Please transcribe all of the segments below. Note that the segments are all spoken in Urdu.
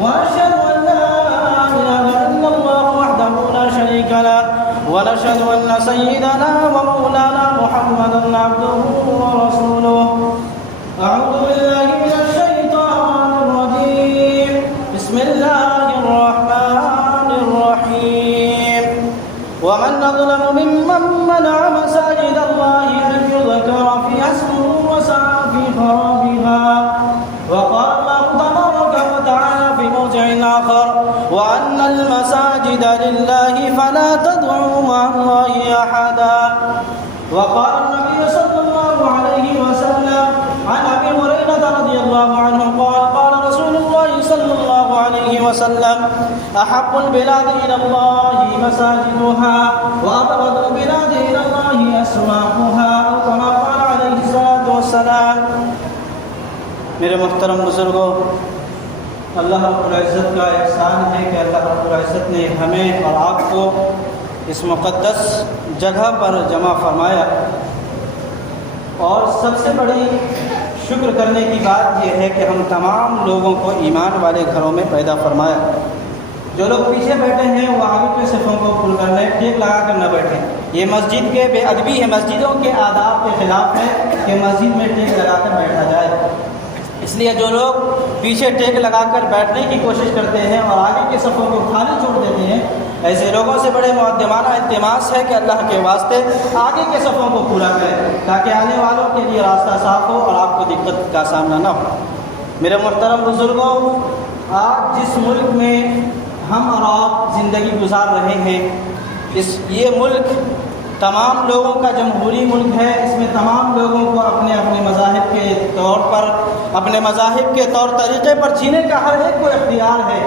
وأشهد أن لا إله إلا الله وحده لا شريك له ونشهد أن سيدنا ومولانا محمدا عبده ورسوله. أعوذ بالله من الشيطان الرجيم. بسم الله الرحمن الرحيم. ومن أظلم ممن منع مساجد الله أن يذكر فيها اسمه وسعى في خرابها. وقال الله تبارك وتعالى في موضع آخر: وأن المساجد لله فلا تدعوا مع الله أحدا. وقال النبي صلى الله عليه وسلم عن أبي هريرة رضي الله عنه قال: قال رسول الله صلى الله عليه وسلم: أحب البلاد إلى الله مساجدها وأبغض البلاد إلى الله أسواقها، أو كما قال عليه الصلاة والسلام. میرے محترم بزرگوں، اللہ رب العزت کا احسان ہے کہ اللہ رب العزت نے ہمیں اور آپ کو اس مقدس جگہ پر جمع فرمایا. اور سب سے بڑی شکر کرنے کی بات یہ ہے کہ ہم تمام لوگوں کو ایمان والے گھروں میں پیدا فرمایا. جو لوگ پیچھے بیٹھے ہیں وہ آگے کے صفوں کو پھول کر لیں، ٹیک لگا کر نہ بیٹھیں. یہ مسجد کے بے ادبی ہے، مسجدوں کے آداب کے خلاف ہے کہ مسجد میں ٹیک لگا کر بیٹھا جائے. اس لیے جو لوگ پیچھے ٹیک لگا کر بیٹھنے کی کوشش کرتے ہیں اور آگے کے صفوں کو خالی چھوڑ دیتے ہیں، ایسے لوگوں سے بڑے مقدمانہ التماس ہے کہ اللہ کے واسطے آگے کے صفوں کو پورا کریں تاکہ آنے والوں کے لیے راستہ صاف ہو اور آپ کو دقت کا سامنا نہ ہو. میرے محترم بزرگوں، آج جس ملک میں ہم اور آپ زندگی گزار رہے ہیں، یہ ملک تمام لوگوں کا جمہوری ملک ہے. اس میں تمام لوگوں کو اپنے اپنے مذاہب کے طور پر، اپنے مذاہب کے طور طریقے پر جینے کا ہر ایک کو اختیار ہے.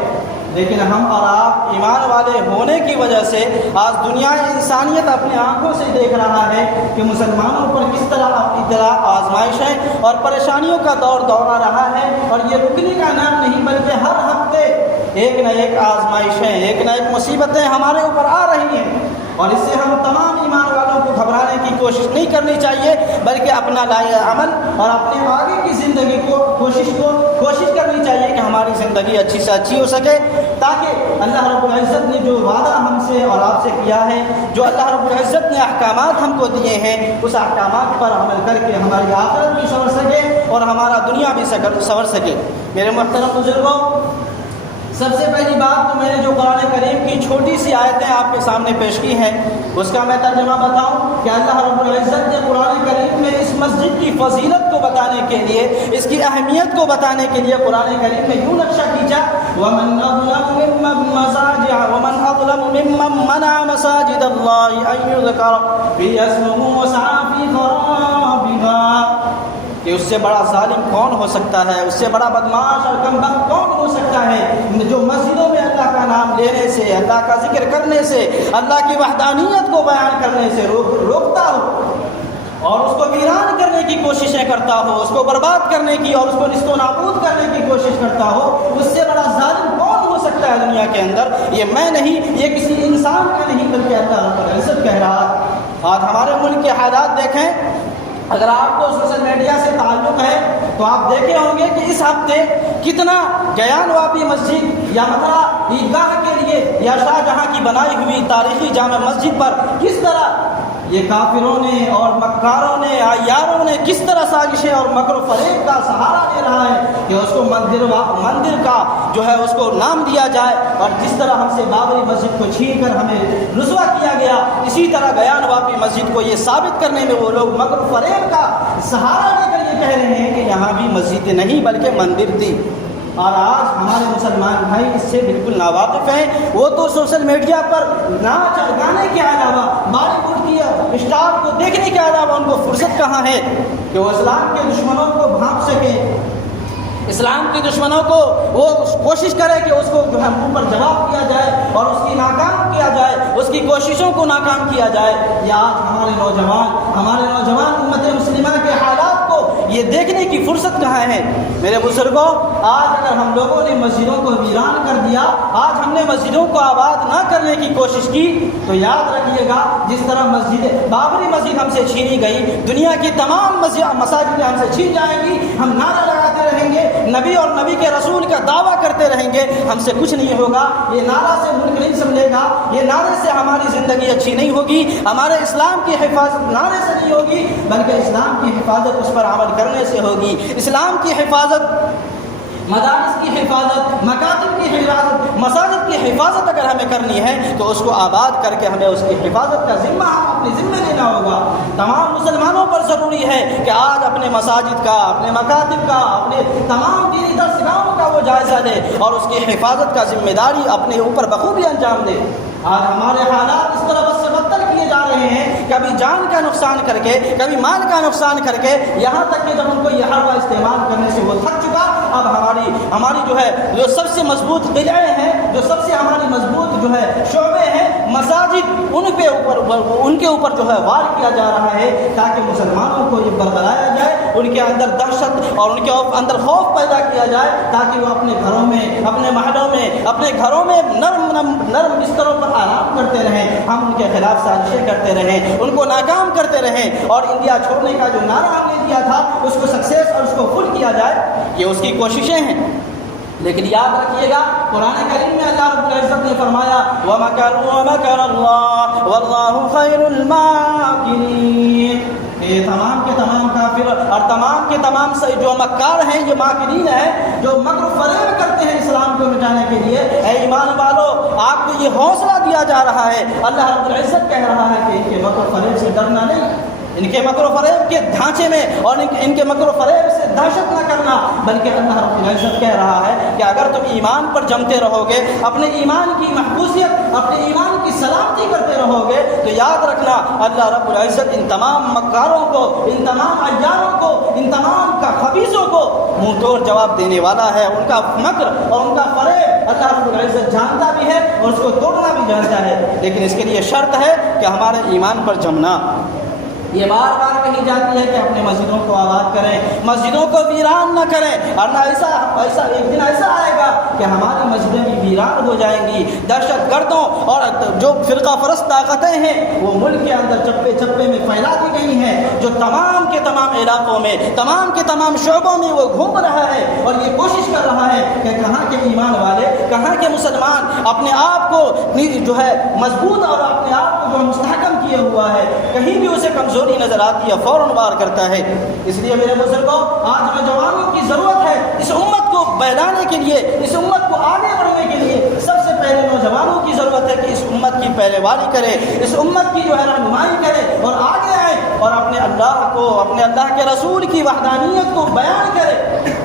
لیکن ہم اور آپ ایمان والے ہونے کی وجہ سے آج دنیا انسانیت اپنی آنکھوں سے دیکھ رہا ہے کہ مسلمانوں پر کس طرح ابتلا، آزمائشیں اور پریشانیوں کا دور دورہ رہا ہے. اور یہ رکنے کا نام نہیں بلکہ ہر ہفتے ایک نہ ایک آزمائشیں، ایک نہ ایک مصیبتیں ہمارے اوپر آ رہی ہیں. اور اس سے ہم تمام ایمان والوں کو گھبرانے کی کوشش نہیں کرنی چاہیے، بلکہ اپنا لائحہ عمل اور اپنے آگے کی زندگی کو کوشش کرنی چاہیے کہ ہماری زندگی اچھی سے اچھی ہو سکے، تاکہ اللہ رب العزت نے جو وعدہ ہم سے اور آپ سے کیا ہے، جو اللہ رب العزت نے احکامات ہم کو دیے ہیں، اس احکامات پر عمل کر کے ہماری آخرت بھی سنور سکے اور ہمارا دنیا بھی سنور سکے. میرے محترم بزرگوں، سب سے پہلی بات تو میں نے جو قرآن کریم کی چھوٹی سی آیتیں آپ کے سامنے پیش کی ہیں، اس کا میں ترجمہ بتاؤں کہ اللہ رب العزت نے قرآن کریم میں اس مسجد کی فضیلت کو بتانے کے لیے، اس کی اہمیت کو بتانے کے لیے قرآن کریم میں یوں نقشہ کھینچا: وَمَنْ أَظْلَمُ مِمَّنْ مَنَعَ مَسَاجِدَ اللَّهِ أَنْ يُذْكَرَ فِيهَا اسْمُهُ وَسَعَى فِي خَرَابِهَا. کہ اس سے بڑا ظالم کون ہو سکتا ہے، اس سے بڑا بدمعاش اور کمبخت کون ہو سکتا ہے جو مسجدوں میں اللہ کا نام لینے سے، اللہ کا ذکر کرنے سے، اللہ کی وحدانیت کو بیان کرنے سے روکتا ہو اور اس کو ویران کرنے کی کوششیں کرتا ہو، اس کو برباد کرنے کی اور اس کو نیست و نابود کرنے کی کوشش کرتا ہو. اس سے بڑا ظالم کون ہو سکتا ہے دنیا کے اندر؟ یہ میں نہیں، یہ کسی انسان کا نہیں، بلکہ اللہ رب العزت کہہ رہا ہے. آج ہمارے ملک کے حالات دیکھیں. اگر آپ کو سوشل میڈیا سے تعلق ہے تو آپ دیکھے ہوں گے کہ اس ہفتے کتنا گیان واپی مسجد یا مطلع عیدگاہ کے لیے یا شاہ جہاں کی بنائی ہوئی تاریخی جامع مسجد پر کس طرح یہ کافروں نے اور مکاروں نے، عیاروں نے کس طرح سازشیں اور مکر و فریب کا سہارا دے رہا ہے کہ اس کو مندر کا جو ہے اس کو نام دیا جائے. اور جس طرح ہم سے بابری مسجد کو چھین کر ہمیں رسوا کیا گیا، اسی طرح بیان واپی مسجد کو یہ ثابت کرنے میں وہ لوگ مکر و فریب کا سہارا لے کر یہ کہہ رہے ہیں کہ یہاں بھی مسجد نہیں بلکہ مندر تھی. اور آج ہمارے مسلمان بھائی اس سے بالکل ناواقف ہیں. وہ تو سوشل میڈیا پر ناچ اور گانے کے علاوہ، بالی ووڈ کی اسٹار کو دیکھنے کے علاوہ ان کو فرصت کہاں ہے کہ وہ اسلام کے دشمنوں کو بھانپ سکے، اسلام کے دشمنوں کو وہ کوشش کرے کہ اس کو جو ہے منہ پر جواب دیا جائے اور اس کی ناکام کیا جائے، اس کی کوششوں کو ناکام کیا جائے. یہ آج ہمارے نوجوان امت مسلمہ کے حالات کو یہ دیکھنے کی فرصت کہاں ہے؟ میرے بزرگوں، آج اگر ہم لوگوں نے مسجدوں کو ویران کر دیا، آج ہم نے مسجدوں کو آباد نہ کرنے کی کوشش کی، تو یاد رکھیے گا جس طرح بابری مسجد ہم سے چھینی گئی، دنیا کی تمام مساجد ہم سے چھین جائیں گی. ہم نعرہ لگاتے رہیں گے، نبی اور نبی کے رسول کا دعویٰ کرتے رہیں رہیں گے ہم سے کچھ نہیں ہوگا، یہ نعرہ سے ملک نہیں سمجھے گا، یہ نعرے سے ہماری زندگی اچھی نہیں ہوگی، ہمارے اسلام کی حفاظت نعرے سے نہیں ہوگی بلکہ اسلام کی حفاظت اس پر عمل کرنے سے ہوگی۔ اسلام کی حفاظت، مدارس کی حفاظت، مکاتب کی حفاظت، مساجد کی حفاظت اگر ہمیں کرنی ہے تو اس کو آباد کر کے ہمیں اس کی حفاظت کا ذمہ ہم اپنے ذمہ لینا ہوگا۔ تمام مسلمانوں پر ضروری ہے کہ آج اپنے مساجد کا، اپنے مکاتب کا، اپنے تمام دینی درسگاہوں کا وہ جائزہ لے اور اس کی حفاظت کا ذمہ داری اپنے اوپر بخوبی انجام دے۔ آج ہمارے حالات اس طرح بد سے بدتر کیے جا رہے ہیں، کبھی جان کا نقصان کر کے، کبھی مال کا نقصان کر کے، یہاں تک کہ جب ان کو یہ حربہ استعمال کرنے سے وہ تھک چکا، اب ہماری جو ہے جو سب سے مضبوط قلعے ہیں، جو سب سے ہماری مضبوط جو ہے شعبے ہیں مساجد، ان کے اوپر جو ہے وار کیا جا رہا ہے تاکہ مسلمانوں کو یہ برگلایا جائے، ان کے اندر دہشت اور ان کے اندر خوف پیدا کیا جائے تاکہ وہ اپنے گھروں میں، اپنے محلوں میں، اپنے گھروں میں نرم بستروں پر آرام کرتے رہیں، ہم ان کے خلاف سازشیں کرتے رہیں، ان کو ناکام کرتے رہیں، اور انڈیا چھوڑنے کا جو نعرہ ہم نے دیا تھا اس کو سکسیس اور اس کو فل کیا جائے، یہ اس کی کوششیں ہیں۔ لیکن یاد رکھیے گا قرآن کریم میں اللہ رب العزت نے فرمایا وَمَكَرُوا وَمَكَرَ اللَّهُ وَاللَّهُ خَيْرُ الْمَاكِرِينَ۔ یہ تمام کے تمام کافر اور تمام کے تمام جو مکار ہیں، یہ ماکرین ہیں جو مکر و فریب کرتے ہیں اسلام کو مٹانے کے لیے، اے ایمان والو آپ کو یہ حوصلہ دیا جا رہا ہے، اللہ رب العزت کہہ رہا ہے کہ ان کے مکر و فریب سے ڈرنا نہیں، ان کے مکر و فریب کے ڈھانچے میں اور ان کے مکر و فریب سے دہشت نہ کرنا، بلکہ اللہ رب العزت کہہ رہا ہے کہ اگر تم ایمان پر جمتے رہو گے، اپنے ایمان کی محفوظیت، اپنے ایمان کی سلامتی کرتے رہو گے، تو یاد رکھنا اللہ رب العزت ان تمام مکاروں کو، ان تمام عیاروں کو، ان تمام کا خبیثوں کو منہ توڑ جواب دینے والا ہے۔ ان کا مکر اور ان کا فریب اللہ رب العزت جانتا بھی ہے اور اس کو توڑنا بھی جانتا ہے، لیکن اس کے لیے شرط ہے کہ ہمارے ایمان پر جمنا۔ یہ بار بار کہی جاتی ہے کہ اپنے مسجدوں کو آباد کریں، مسجدوں کو ویران نہ کریں، اور نہ ایسا ایک دن ایسا آئے گا کہ ہماری مسجدیں بھی ویران ہو جائیں گی، دہشت گردوں اور جو فرقہ پرست طاقتیں ہیں وہ ملک کے اندر چپے چپے میں پھیلا دی گئی ہیں، جو تمام کے تمام علاقوں میں، تمام کے تمام شعبوں میں وہ گھوم رہا ہے اور یہ کوشش کر رہا ہے کہ کہاں کے ایمان والے، کہاں کے مسلمان اپنے آپ کو جو ہے مضبوط اور اپنے آپ کو جو مستحکم کیے ہوا ہے، کہیں بھی اسے کمزوری نظر آتی ہے فوراً وار کرتا ہے۔ اس لیے میرے بزرگوں آج میں جوانوں کی ضرورت ہے، اس امت کو بہلانے کے لیے، اس امت کو آگے بڑھنے کے لیے سب سے پہلے نوجوانوں کی ضرورت ہے کہ اس امت کی پہلوانی کرے، اس امت کی جو ہے رہنمائی کرے اور آگے آئے اور اپنے اللہ کو، اپنے اللہ کے رسول کی وحدانیت کو بیان کرے۔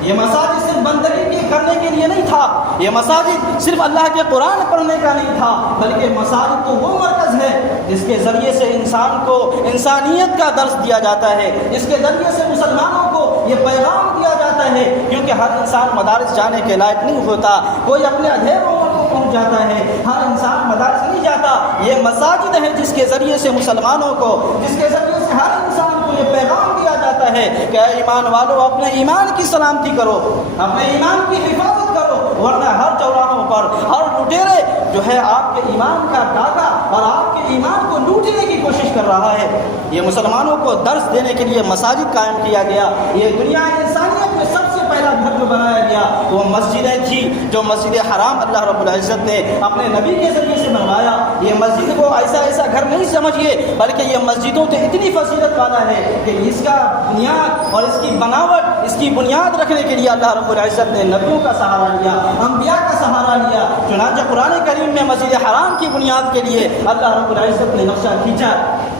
یہ مساجد صرف بندگی کرنے کے لیے نہیں تھا، یہ مساجد صرف اللہ کے قرآن پڑھنے کا نہیں تھا، بلکہ مساجد تو وہ مرکز ہے جس کے ذریعے سے انسان کو انسانیت کا درس دیا جاتا ہے، جس کے ذریعے سے مسلمانوں کو یہ پیغام دیا جاتا ہے، کیونکہ ہر انسان مدارس جانے کے لائق نہیں ہوتا، کوئی اپنے ادھیروں کو پہنچ جاتا ہے، ہر انسان مدارس نہیں جاتا۔ یہ مساجد ہے جس کے ذریعے سے مسلمانوں کو، جس کے ذریعے سے ہر انسان کو یہ پیغام دیا جاتا ہے کہ اے ایمان والو اپنے ایمان کی سلامتی کرو، اپنے ایمان کی حفاظت کرو، ورنہ ہر چوراہوں پر ہر لٹیرے جو ہے آپ کے ایمان کا ڈاکہ اور آپ کے ایمان کو لوٹنے کی کوشش کر رہا ہے۔ یہ مسلمانوں کو درس دینے کے لیے مساجد قائم کیا گیا۔ یہ دنیا انسانیت میں سب سے پہلا گھر جو بنایا گیا وہ مسجدیں تھی، جو مسجد حرام اللہ رب العزت نے اپنے نبی کے ذریعے سے بنوایا۔ یہ مسجد کو ایسا گھر نہیں سمجھیے، بلکہ یہ مسجدوں سے اتنی فضیلت والا ہے کہ اس کا بنیاد اور اس کی بناوٹ، اس کی بنیاد رکھنے کے لیے اللہ رب العزت نے نبیوں کا سہارا لیا، انبیاء کا سہارا لیا۔ چنانچہ قرآن کریم میں مسجد حرام کی بنیاد کے لیے اللہ رب العزت نے نقشہ کھینچا،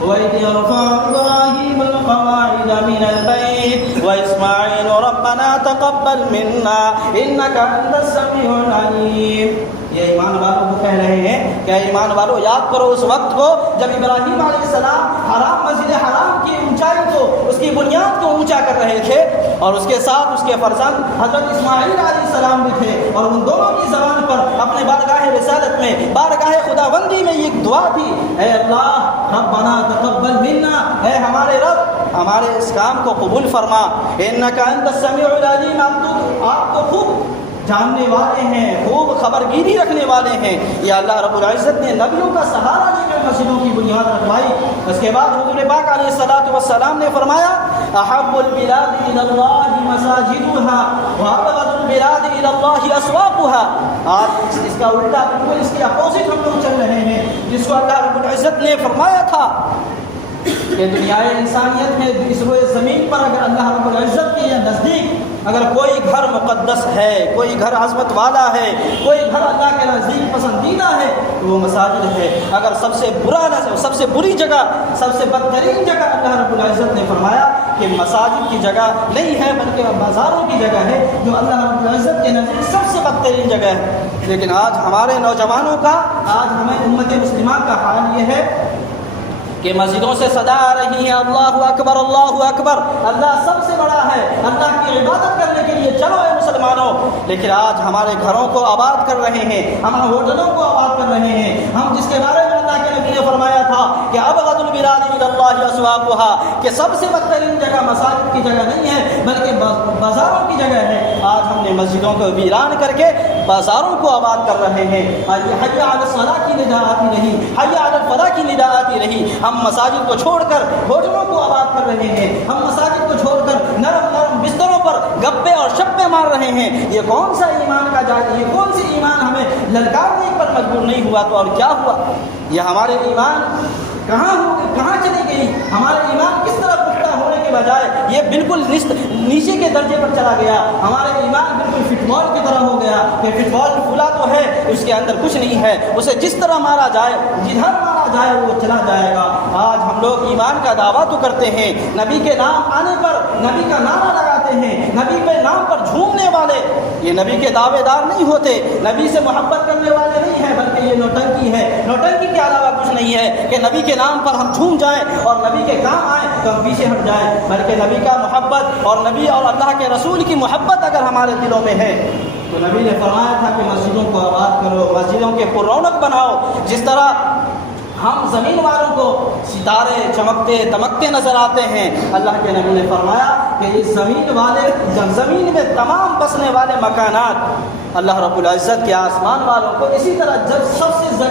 وَإِذْ يَرْفَعُ إِبْرَاهِيمُ الْقَوَاعِدَ مِنَ الْبَيْتِ وَإِسْمَاعِيلُ رَبَّنَا تَقَبَّلْ مِنَّا إِنَّكَ أَنتَ السَّمِيعُ الْعَلِيمُ۔ یہ ایمان والوں کو کہہ رہے ہیں کہ ایمان والوں یاد کرو اس وقت کو جب ابراہیم علیہ السلام حرام مسجد حرام کی اونچائی کو، اس کی بنیاد کو اونچا کر رہے تھے، اور اس کے ساتھ اس کے فرزند حضرت اسماعیل علیہ السلام بھی تھے، اور ان دونوں کی زبان پر اپنے بارگاہ رسالت میں، بارگاہ خداوندی میں یہ دعا تھی، اے اللہ ربنا تقبل منا، اے ہمارے رب ہمارے اس کام کو قبول فرما، انک انت السمیع العلیم، آپ تو خوب جاننے والے ہیں، خوب خبرگیری رکھنے والے ہیں۔ یہ اللہ رب العزت نے نبیوں کا سہارا لے کر کر مسجدوں کی بنیاد رکھوائی۔ اس کے بعد حضور پاک علیہ الصلوۃ والسلام نے فرمایا احب البلاد الی اللہ مساجدها وابغض البلاد الی اللہ اسواقها۔ آج اس کا الٹا بالکل اس کے اپوزٹ ہم لوگ چل رہے ہیں، جس کو اللہ رب العزت نے فرمایا تھا کہ دنیائے انسانیت میں اس روئے زمین پر اگر اللہ رب العزت کے نزدیک اگر کوئی گھر مقدس ہے، کوئی گھر عظمت والا ہے، کوئی گھر اللہ کے نزدیک پسندیدہ ہے تو وہ مساجد ہے۔ اگر سب سے سب سے بری جگہ، سب سے بدترین جگہ اللہ رب العزت نے فرمایا کہ مساجد کی جگہ نہیں ہے بلکہ بازاروں کی جگہ ہے، جو اللہ رب العزت کے نزدیک سب سے بدترین جگہ ہے۔ لیکن آج ہمارے نوجوانوں کا، آج ہمیں امت مسلمہ کا حال یہ ہے کہ مسجدوں سے صدا آ رہی ہے اللہ اکبر اللہ اکبر، اللہ سب سے بڑا ہے، اللہ کی عبادت کرنے کے لیے چلو اے مسلمانوں۔ لیکن آج ہمارے گھروں کو آباد کر رہے ہیں، ہم ہوٹلوں کو آباد کر رہے ہیں، ہم جس کے بارے میں اللہ کے نبی نے فرمایا تھا کہ ابغض البلاد الی اللہ اسواقها، کہ سب سے بدترین جگہ مساجد کی جگہ نہیں ہے بلکہ بازاروں کی جگہ ہے۔ آج ہم نے مسجدوں کو ویران کر کے بازاروں کو آباد کر رہے ہیں۔ حی علی الصلاۃ کی ندا آتی نہیں، حی علی الفلاح کی ندا آتی نہیں۔ ہم مساجد کو چھوڑ کر ہوٹلوں کو آباد کر رہے ہیں، ہم مساجد کو چھوڑ کر نرم نرم بستروں پر گپے اور شپے مار رہے ہیں۔ یہ کون سا ایمان کا جائزہ، یہ کون سی ایمان ہمیں للکارنے پر مجبور نہیں ہوا تو اور کیا ہوا؟ یہ ہمارے ایمان کہاں چلی گئی؟ ہمارے ایمان کس طرح پختہ ہونے کے بجائے یہ بالکل نیچے کے درجے پر چلا گیا۔ ہمارے ایمان بالکل فٹ بال کی طرح ہو گیا کہ فٹ بال کھلا تو ہے، اس کے اندر کچھ نہیں ہے، اسے جس طرح مارا جائے، جدھر مارا جائے وہ چلا جائے گا۔ آج ہم لوگ ایمان کا دعویٰ تو کرتے ہیں، نبی کے نام آنے پر نبی کا نعرہ لگاتے ہیں، نبی کے نام پر جھومنے والے یہ نبی کے دعوے دار نہیں ہوتے، نبی سے محبت کرنے والے نہیں ہیں، بلکہ یہ نوٹنکی ہے۔ نوٹنکی کے علاوہ کچھ نہیں ہے کہ نبی کے نام پر ہم جھوم جائیں اور نبی کے کام آئیں تو ہم پیچھے ہٹ جائیں، بلکہ نبی کا محبت اور نبی اور اللہ کے رسول کی محبت اگر ہمارے دلوں میں ہے تو نبی نے فرمایا تھا کہ مسجدوں کو آباد کرو، مسجدوں کے پر رونق بناؤ۔ جس طرح ہم زمین والوں کو ستارے چمکتے دمکتے نظر آتے ہیں، اللہ کے نبی نے فرمایا کہ اس زمین میں تمام بسنے والے مکانات اللہ رب العزت کے آسمان والوں کو اسی طرح جب سب سے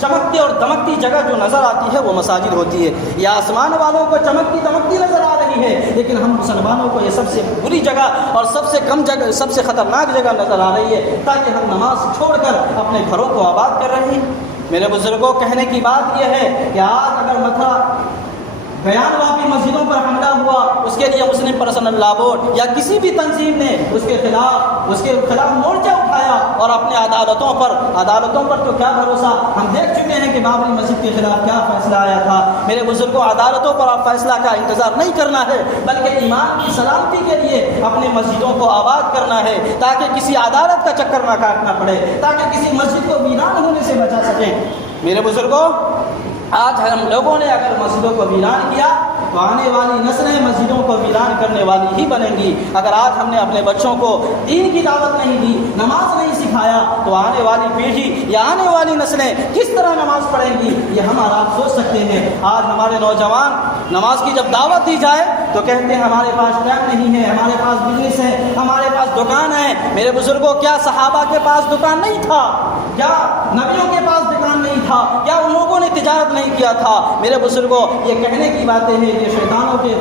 چمکتی اور دمکتی جگہ جو نظر آتی ہے وہ مساجد ہوتی ہے۔ یہ آسمان والوں کو چمکتی دمکتی نظر آ رہی ہے، لیکن ہم مسلمانوں کو یہ سب سے بری جگہ اور سب سے کم جگہ، سب سے خطرناک جگہ نظر آ رہی ہے، تاکہ ہم نماز چھوڑ کر اپنے گھروں کو آباد کر رہے ہیں۔ میرے بزرگوں، کہنے کی بات یہ ہے کہ آج اگر متھرا بیان واقعی مسجدوں پر حملہ ہوا، اس کے لیے مسلم پرسنل لا بورڈ یا کسی بھی تنظیم نے اس کے خلاف مورچہ اٹھایا اور اپنے عدالتوں پر تو کیا بھروسہ، ہم دیکھ چکے ہیں کہ بابری مسجد کے خلاف کیا فیصلہ آیا تھا۔ میرے بزرگوں، عدالتوں پر آپ فیصلہ کا انتظار نہیں کرنا ہے، بلکہ ایمان کی سلامتی کے لیے اپنے مسجدوں کو آباد کرنا ہے، تاکہ کسی عدالت کا چکر نہ کاٹنا پڑے، تاکہ کسی مسجد کو ویران ہونے سے بچا سکیں۔ میرے بزرگوں، آج ہم لوگوں نے اگر مسجدوں کو ویران کیا تو آنے والی نسلیں مسجدوں کو ویران کرنے والی ہی بنیں گی۔ اگر آج ہم نے اپنے بچوں کو دین کی دعوت نہیں دی، نماز نہیں سکھایا، تو آنے والی پیڑھی یا آنے والی نسلیں کس طرح نماز پڑھیں گی، یہ ہم اور آپ سوچ سکتے ہیں۔ آج ہمارے نوجوان نماز کی جب دعوت دی جائے تو کہتے ہیں ہمارے پاس ٹائم نہیں ہے، ہمارے پاس بزنس ہے، ہمارے پاس دکان ہے۔ میرے بزرگوں، کیا صحابہ کے پاس دکان نہیں تھا؟ کیا نبیوں کے پاس دکان نہیں تھا؟ کیا ان لوگوں نے تجارت نہیں کیا تھا؟ میرے بزرگوں، یہ کہنے کی باتیں ہیں، یہ شیطانوں کے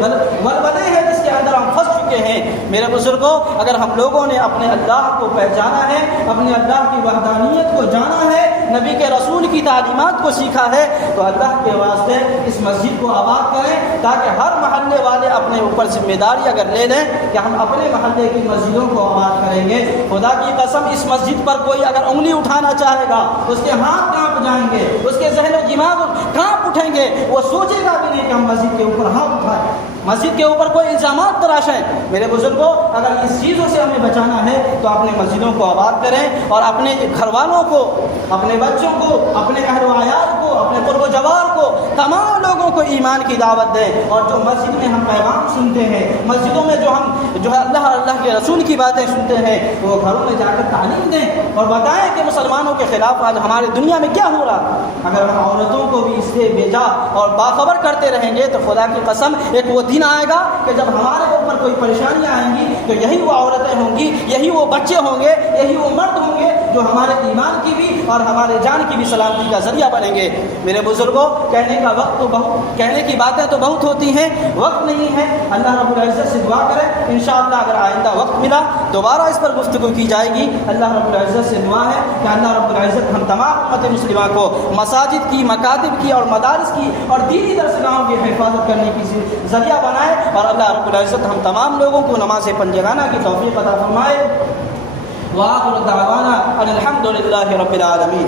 ولولے ہیں جس کے اندر ہم پھنس چکے ہیں۔ میرے بزرگوں، اگر ہم لوگوں نے اپنے اللہ کو پہچانا ہے، اپنے اللہ کی وحدانیت کو جانا ہے، نبی کے رسول کی تعلیمات کو سیکھا ہے، تو اللہ کے واسطے اس مسجد کو آباد کریں، تاکہ ہر محلے والے اپنے اوپر ذمہ داری اگر لے لیں کہ ہم اپنے محلے کی مسجدوں کو آباد کریں گے۔ خدا کی قسم، اس مسجد پر کوئی اگر انگلی اٹھانا چاہے گا، اس کے ہاتھ کانپ جائیں گے، اس کے ذہن و دماغ کانپ اٹھیں گے، وہ سوچے گا بھی نہیں کہ ہم مسجد کے اوپر ہاتھ اٹھائیں، مسجد کے اوپر کوئی الزامات تراشیں۔ میرے بزرگوں، اگر اس چیزوں سے ہمیں بچانا ہے تو اپنے مسجدوں کو آباد کریں اور اپنے گھر والوں کو، اپنے بچوں کو، اپنے اہل و عیال کو، اپنے قرب و جوار کو، تمام لوگوں کو ایمان کی دعوت دیں۔ اور جو مسجد میں ہم پیغام سنتے ہیں، مسجدوں میں جو ہے اللہ کے رسول کی باتیں سنتے ہیں، وہ گھروں میں جا کر تعلیم دیں اور بتائیں کہ مسلمانوں کے خلاف آج ہمارے دنیا میں کیا ہو رہا۔ اگر ہم عورتوں کو بھی اس سے بھیجا اور باخبر کرتے رہیں گے تو خدا کی قسم ایک وہ دن آئے گا کہ جب ہمارے اوپر کوئی پریشانیاں آئیں گی تو یہی وہ عورتیں ہوں گی، یہی وہ بچے ہوں گے، یہی وہ مرد ہوں گے جو ہمارے ایمان کی بھی اور ہمارے جان کی بھی سلامتی کا ذریعہ بنیں گے۔ میرے بزرگوں، کہنے کا وقت تو بہت، کہنے کی باتیں تو بہت ہوتی ہیں، وقت نہیں ہے۔ اللہ رب العزت سے دعا کریں، انشاءاللہ اگر آئندہ وقت ملا دوبارہ اس پر گفتگو کی جائے گی۔ اللہ رب العزت سے دعا ہے کہ اللہ رب العزت ہم تمام امت مسلمہ کو مساجد کی، مکاتب کی اور مدارس کی اور دینی درسگاہوں کی حفاظت کرنے کی ذریعہ بنائے، اور اللہ رب العزت ہم تمام لوگوں کو نماز پنجگانہ کی توفیق عطا فرمائے۔ وآخر دعوانا ان الحمد للہ رب العالمین۔